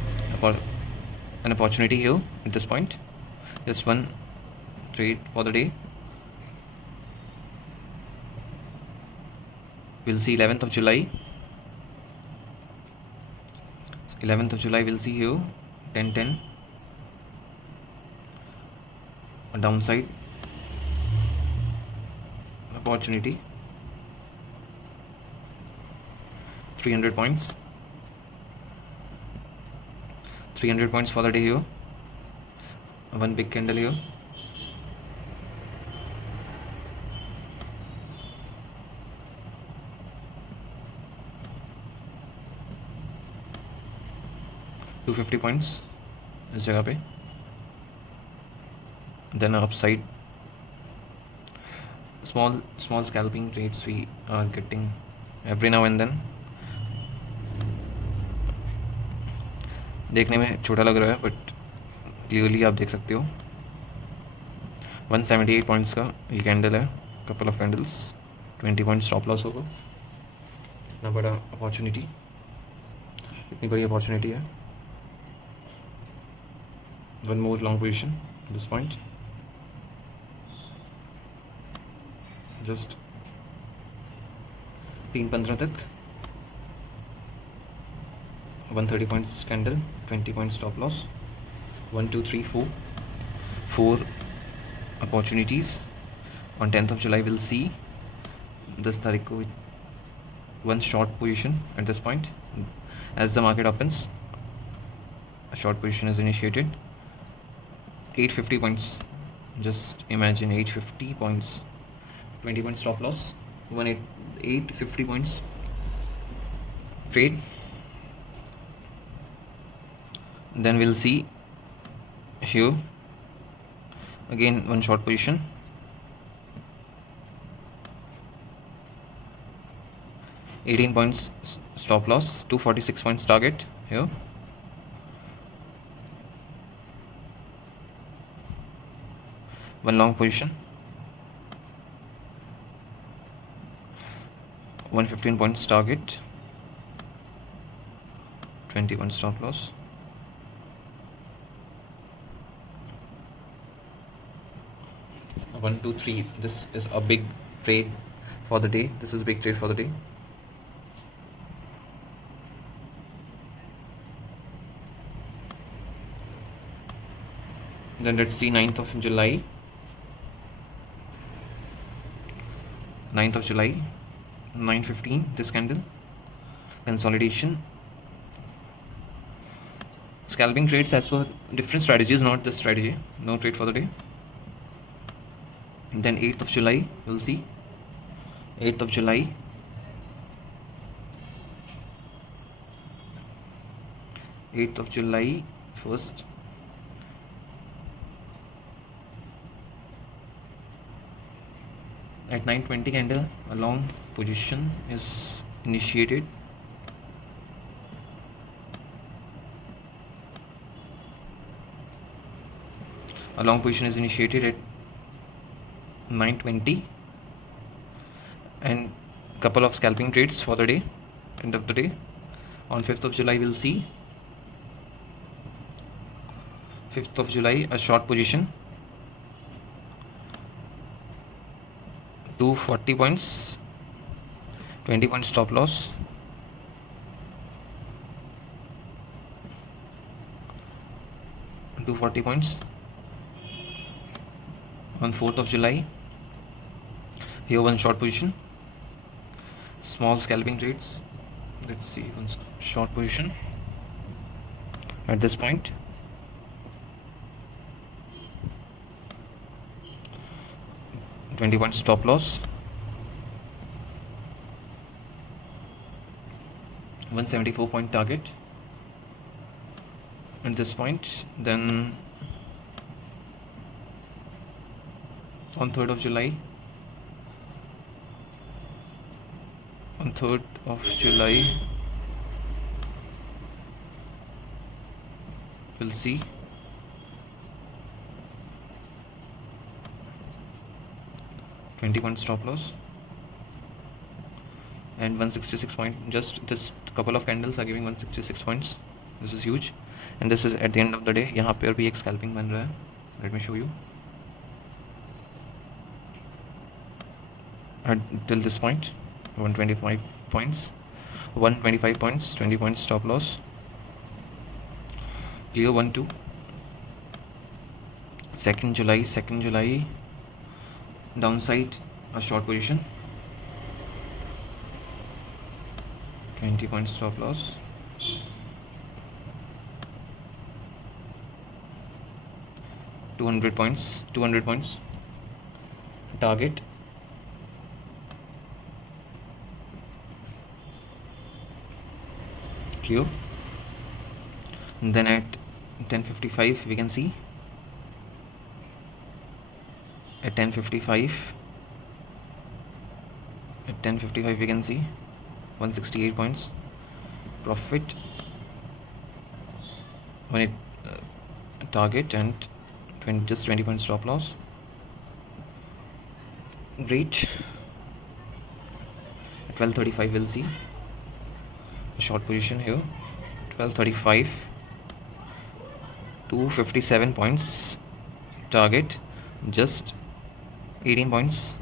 an opportunity here at this point. Just one trade for the day. We'll see 11th of July. 11th of July we'll see here 1010, a downside opportunity, 300 points. 300 points for the day here. One big candle here. $250 points इस जगह पे. Then upside, small scalping trades we are getting every now and then. देखने में छोटा लग रहा है but clearly आप देख सकते हो 178 पॉइंट्स का ये कैंडल है. Couple of candles, 20 point stop loss होगा. इतना बड़ा अपॉर्चुनिटी, इतनी बड़ी अपॉर्चुनिटी है. One more long position this point. Just 3:15 तक 130 points candle, 20 points stop loss, 1 2 3 4 opportunities. On 10th of July we'll see 10 तारीख को one short position at this point. As the market opens a short position is initiated. 850 points, just imagine 850 points, 20 points stop loss, 850 points trade. Then we'll see here again one short position, 18 points stop loss, 246 points target here. One long position, 115 points target, 21 stop loss. One, two, three. This is a big trade for the day. This is a big trade for the day. Then let's see 9th of July. 9th of July, 9:15. This candle consolidation. Scalping trades as per different strategies, not this strategy. No trade for the day. Then 8th of July, we'll see 8th of July, 8th of July first, at 9:20 candle a long position is initiated. A long position is initiated at 9:20 and couple of scalping trades for the day, end of the day. On 5th of July we'll see 5th of July a short position, 240 points, 20 points stop loss, 240 points. On 4th of July, here one short position, small scalping trades. Let's see one short position at this point. $20 points stop loss, 174 point target at this point. Then on 3rd of July, on 3rd of July we'll see $20 point stop loss and 166 point. Just this couple of candles are giving 166 points. This is huge, and this is at the end of the day. यहाँ पर भी एक scalping बन रहा है. Let me show you. Till this point, 125 points, 125 points, 20 points stop loss. Clear 1, 2. 2nd July, downside a short position, 20 points stop loss, 200 points target. Clear. And then at 10:55 we can see, at 10:55 we can see 168 points profit when it target, and 20 points stop loss. Great. At 12:35 we'll see a short position here, 12:35, 257 points target, just 18 points,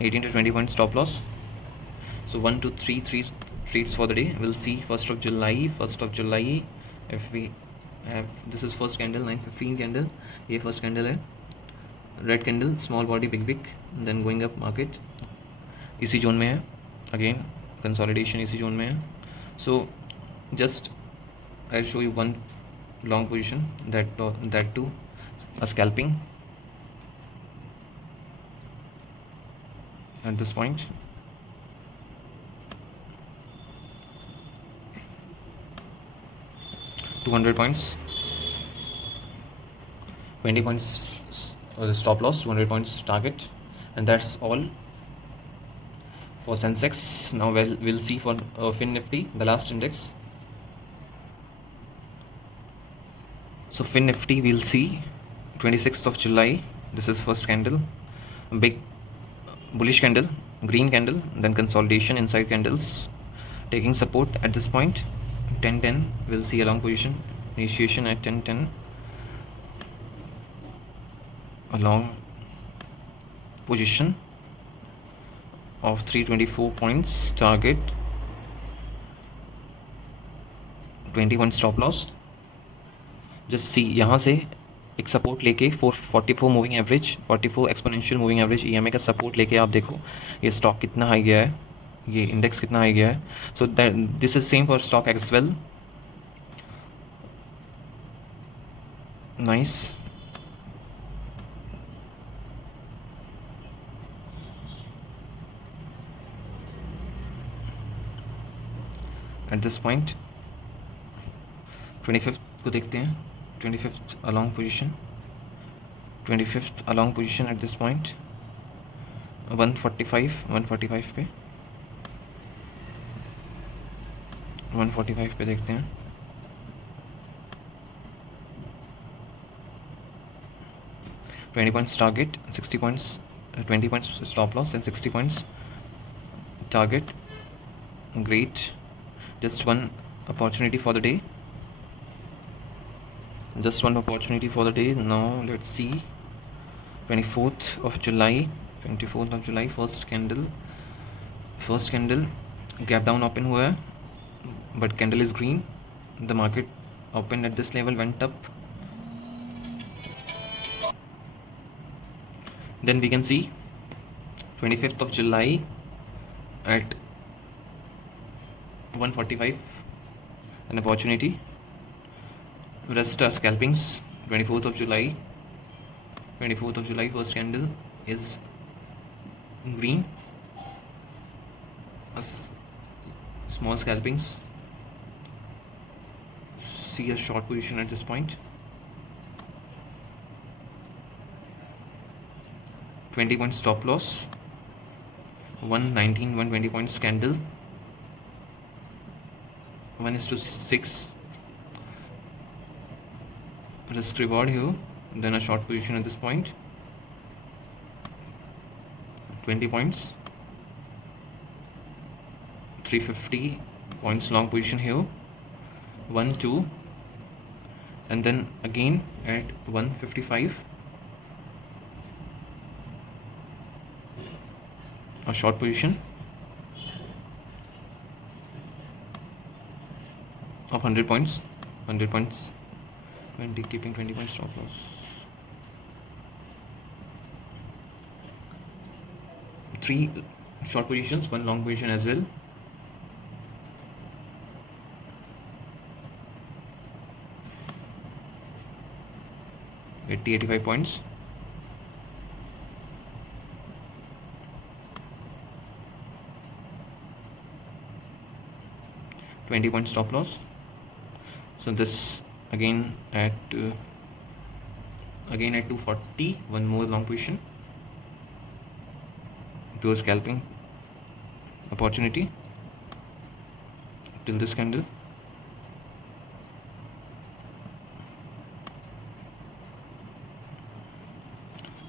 18 to 20 points stop loss. So 1, 2, 3 trades for the day. We'll see 1st of July if we have, this is first candle, 9:15 candle, ये first candle है, red candle, small body, big wick, then going up market इसी zone में है, again consolidation इसी zone में है. So just I'll show you one long position, that too a scalping at this point. $200 points, 20 points the stop loss, 200 points target, and that's all for Sensex. Now we'll see for Fin Nifty, the last index. So Fin Nifty, we'll see 26th of July. This is first candle, big bullish candle, green candle, then consolidation inside candles, taking support at this point. 1010, we'll see a long position initiation at 1010, a long position of 324 points target, 21 stop loss. Just see यहाँ से एक support लेके 444 moving average, 44 exponential moving average EMA का support लेके आप देखो ये stock कितना हाई गया है, ये इंडेक्स कितना हाई गया है. So that this is same for stock as well. Nice. At this point 25th को देखते हैं. 25th along position, 25th along position at this point. 145 पे 145 पे देखते हैं. $20 points target, 60 points, 20 points stop loss and 60 points target. Great. Just one opportunity for the day. Just one opportunity for the day. Now let's see 24th of July, first candle gap down open हुआ है, but candle is green. The market opened at this level, went up. Then we can see 25th of July at 145, an opportunity. Rest are scalpings. 24th of July, first candle is green, small scalpings. See a short position at this point. 20 point stop loss, 119, 120 points candle, 1:6 risk reward here. Then a short position at this point, 20 points, 350 points long position here, 1 2, and then again at 155 a short position of 100 points, 20, keeping 20 points stop loss. Three short positions, one long position as well. $80-85 points. $20 point stop loss. So this again at 240, one more long position to a scalping opportunity till this candle.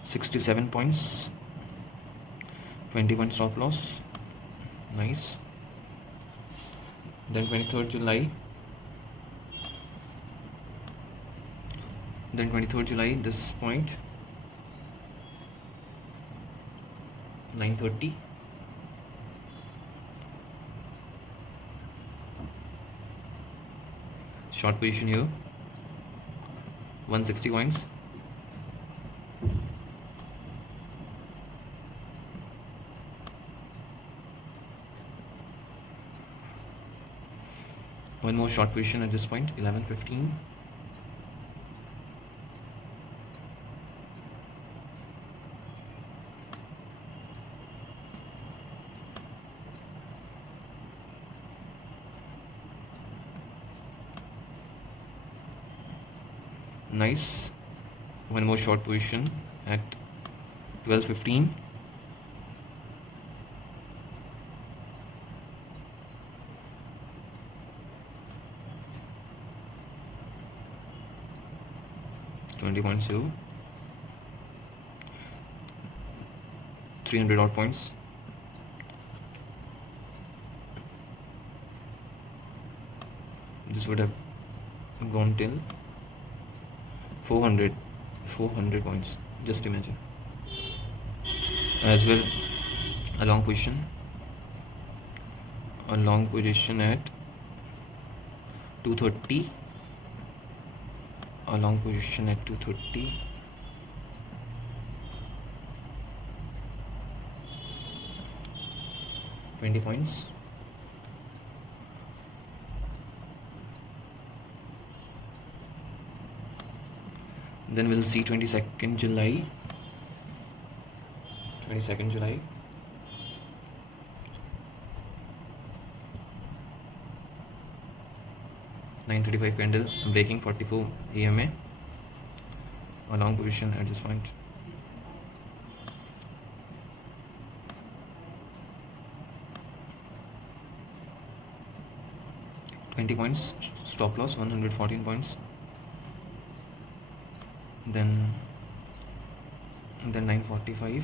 $67 points, 20 point stop loss. Nice. Then 23rd July, this point 9:30, short position here, 160 points, One more short position at this point, 11:15. Nice. One more short position at 12:15. $20 here. 300 odd points. This would have gone till 400 points. Just imagine. As well, a long position at 230. A long position at 230. $20. Then we'll see 22nd July. 22nd July. $9.35 candle, breaking 44 EMA. A long position at this point. $20. Stop loss 114 points. Then 9:45.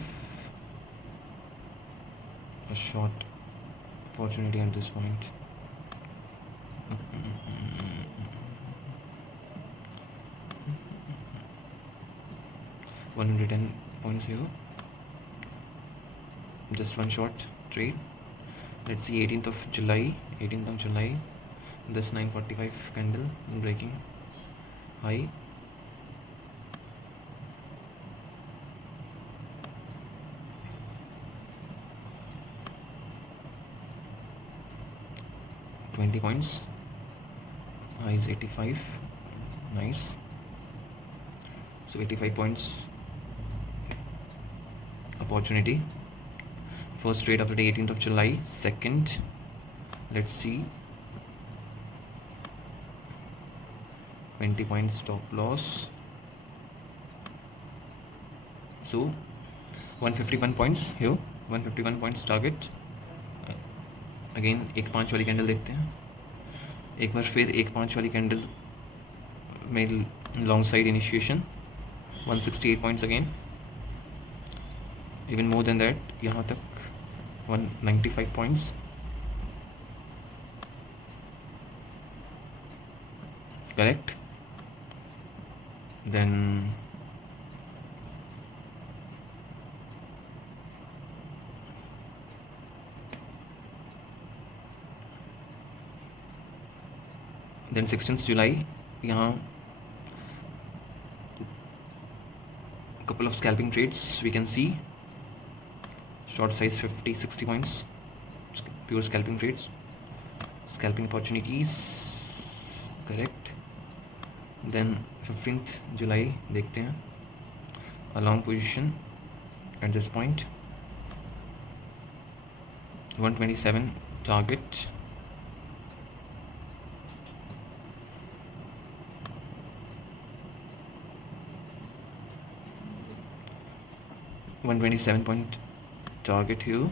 A short opportunity at this point. 110 points here. Just one short trade. Let's see 18th of July. This 9:45 candle breaking high. $20. High is 85. Nice. So 85 points opportunity. First trade after the 18th of July. Second, let's see. 20 points stop loss. So 151 points here. 151 points target. Again एक 5 वाली candle देखते हैं. एक बार फिर एक 5 वाली candle में long side initiation. 168 points again. Even more than that यहाँ तक 195 points. Correct. Then then 16th July यहाँ couple of scalping trades we can see. Short size 50-60 points, pure scalping trades, scalping opportunities. Correct. Then 15th July देखते हैं. A long position at this point. 127 target. $127 point target here.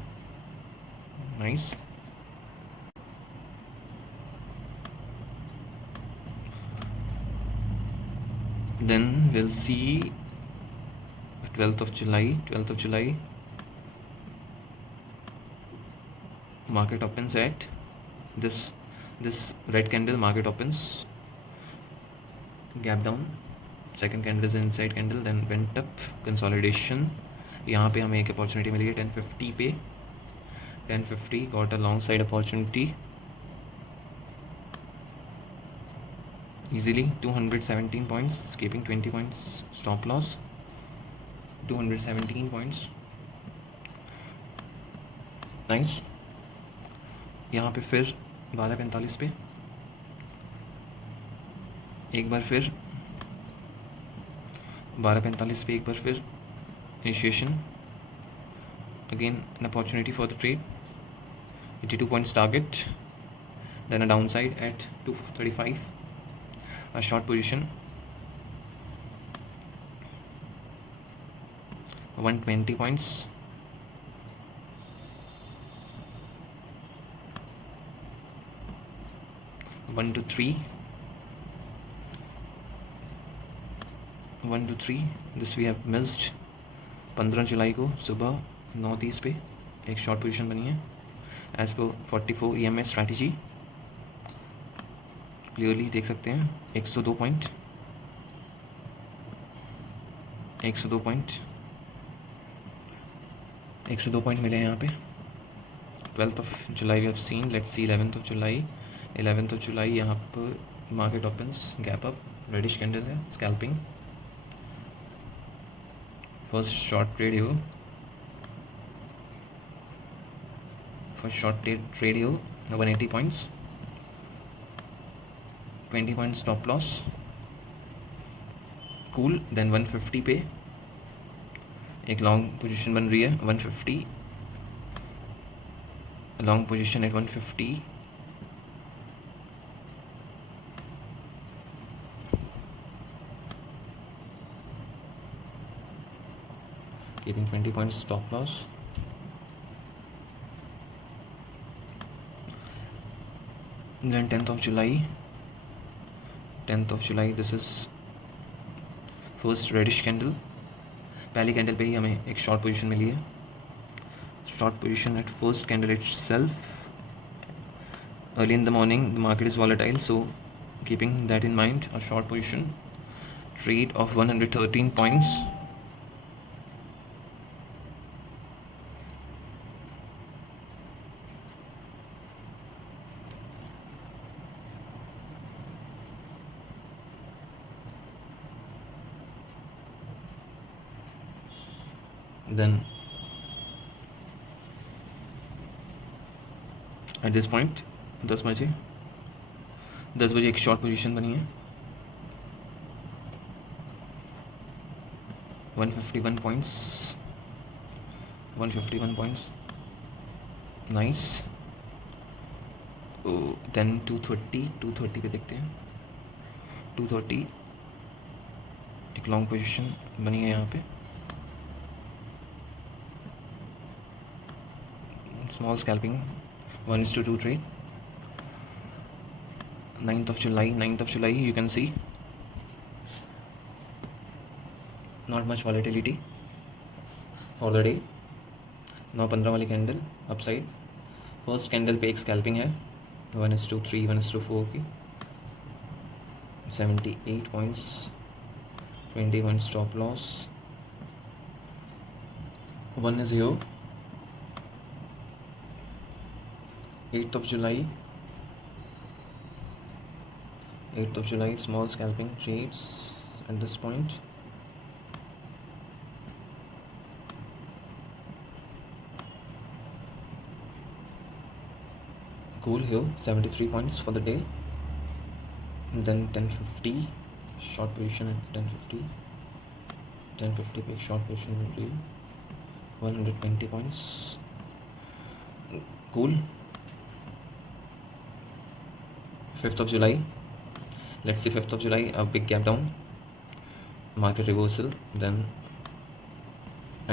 Nice. Then we'll see 12th of July. Market opens at this red candle. Market opens, gap down. Second candle is an inside candle, then went up, consolidation. यहाँ पे हमें एक opportunity मिली है 1050 पे. 1050 got a long side opportunity easily. 217 points, keeping 20 points stop loss. 217 points. Nice. यहाँ पे फिर 12:45 पे एक बार फिर 12:45 पे एक बार फिर initiation, again an opportunity for the trade, 82 points target, then a downside at 235, a short position, 120 points, 1 to 3, 1 to 3, this we have missed. 15 जुलाई को सुबह 9:30 पे एक शॉर्ट पोजीशन बनी है एज पर 44 EMA स्ट्रैटेजी, क्लियरली देख सकते हैं 102 पॉइंट, 102 पॉइंट, 102 पॉइंट मिले हैं यहाँ पे। 12th of July we have seen, let's see 11th of July, 11th of July यहाँ पर market opens gap up, reddish candle है, स्कैल्पिंग, फर्स्ट शॉर्ट ट्रेड हो, फर्स्ट शॉर्ट ट्रेड हो 180 points, 20 point stop loss, cool. Then 150 पे एक long position बन रही है, 150 long position at 150, keeping 20 points stop loss, then 10th of July, 10th of July this is first reddish candle, पहली candle पे ही हमें एक शॉर्ट पोजीशन मिली है, short position at first candle itself, early in the morning the market is volatile, so keeping that in mind, a short position trade of 113 points, then at this point 10 बजे एक short position बनी है 151 points, 151 points, nice. Then 230 पे देखते हैं, 230 एक long position बनी है यहाँ पे, small scalping, 1:2 trade, 9th of July you can see not much volatility for the day, 9:15 वाली कैंडल अपसाइड, फर्स्ट कैंडल पे एक स्कैल्पिंग है 1:3, 1:4 की, 78 points, 20 point stop loss, 1 is here, 8th of July, small scalping trades at this point, cool here, 73 points for the day, and then 1050 short position at 1050 पे short position मिल रही है 120 points, cool। 5th of July, let's see 5th of July, a big gap down, market reversal, then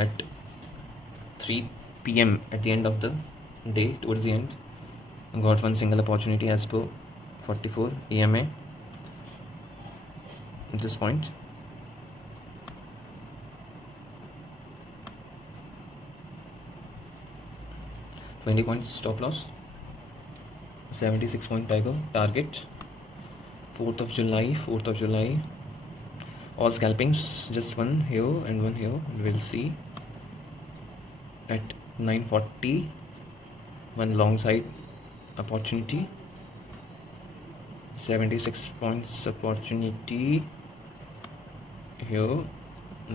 at 3 PM at the end of the day, towards the end, got one single opportunity as per 44 EMA at this point, $20 points stop loss, 76 point target, 4th of July, all scalpings, just one here and one here, we'll see at 9:40 one long side opportunity, 76 points opportunity here,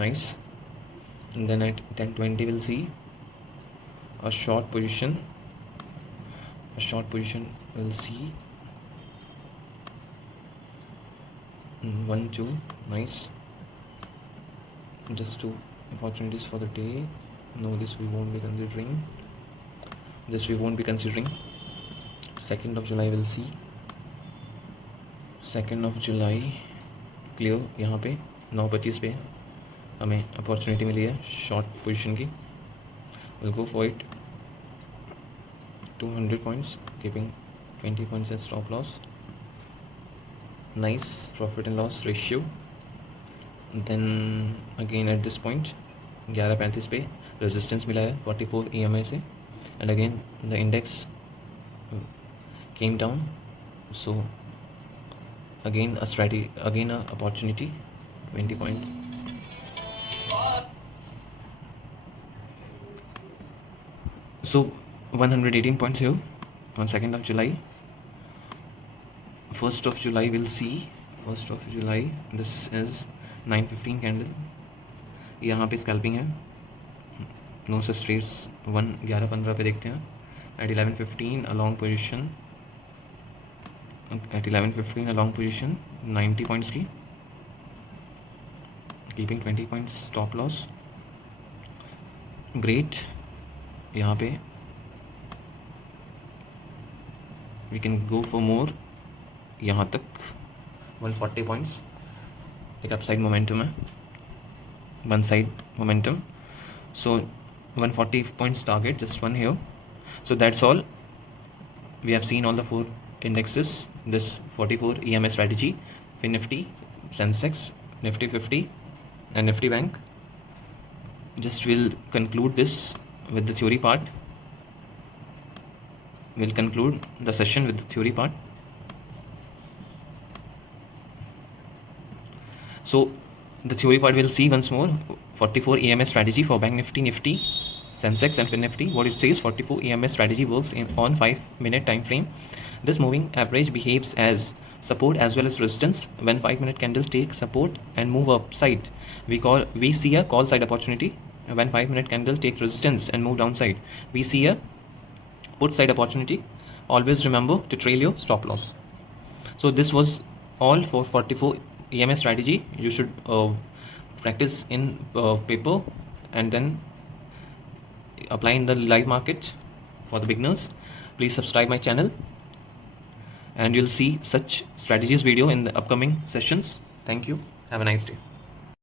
nice, and then at 10:20 we'll see a short position, we'll see 1 2, nice. Just 2 opportunities for the day. No, this we won't be considering. 2nd of July we'll see. 2nd of July clear. यहाँ पे 9:25 पे हमें opportunity मिली है short position की. Will go for it. 200 points, keeping 20 points as stop loss. Nice profit and loss ratio. Then again at this point 11:35 पे resistance मिला है 44 EMA से. And again the index came down, so again a strategy, again a opportunity. 20 point. So 118 points here on 2nd of July. 1st of July we'll see. 1st of July, this is 9:15 candle. यहाँ पे scalping है. No सच trades. 11:15 पे देखते हैं. At 11:15 a long position. At 11:15 a long position 90 points की, keeping 20 points stop loss. Great. यहाँ पे we can go for more. यहाँ तक 140 points एक अपसाइड मोमेंटम है, one side momentum. So 140 points target, just one here. So that's all. We have seen all the 4 indexes, this 44 EMA strategy, FIN Nifty, Sensex, Nifty 50 and Nifty Bank. Just we'll conclude this with the theory part. We'll conclude the session with the theory part. So the theory part we'll see once more. 44 EMA strategy for Bank Nifty, Nifty, Sensex and FIN Nifty. What it says, 44 EMA strategy works on 5-minute time frame. This moving average behaves as support as well as resistance. When 5-minute candles take support and move upside, we see a call side opportunity. When 5-minute candles take resistance and move downside, we see a put side opportunity. Always remember to trail your stop loss. So this was all for 44 EMA strategy. You should practice in paper and then apply in the live market for the beginners. Please subscribe my channel and you'll see such strategies video in the upcoming sessions. Thank you. Have a nice day.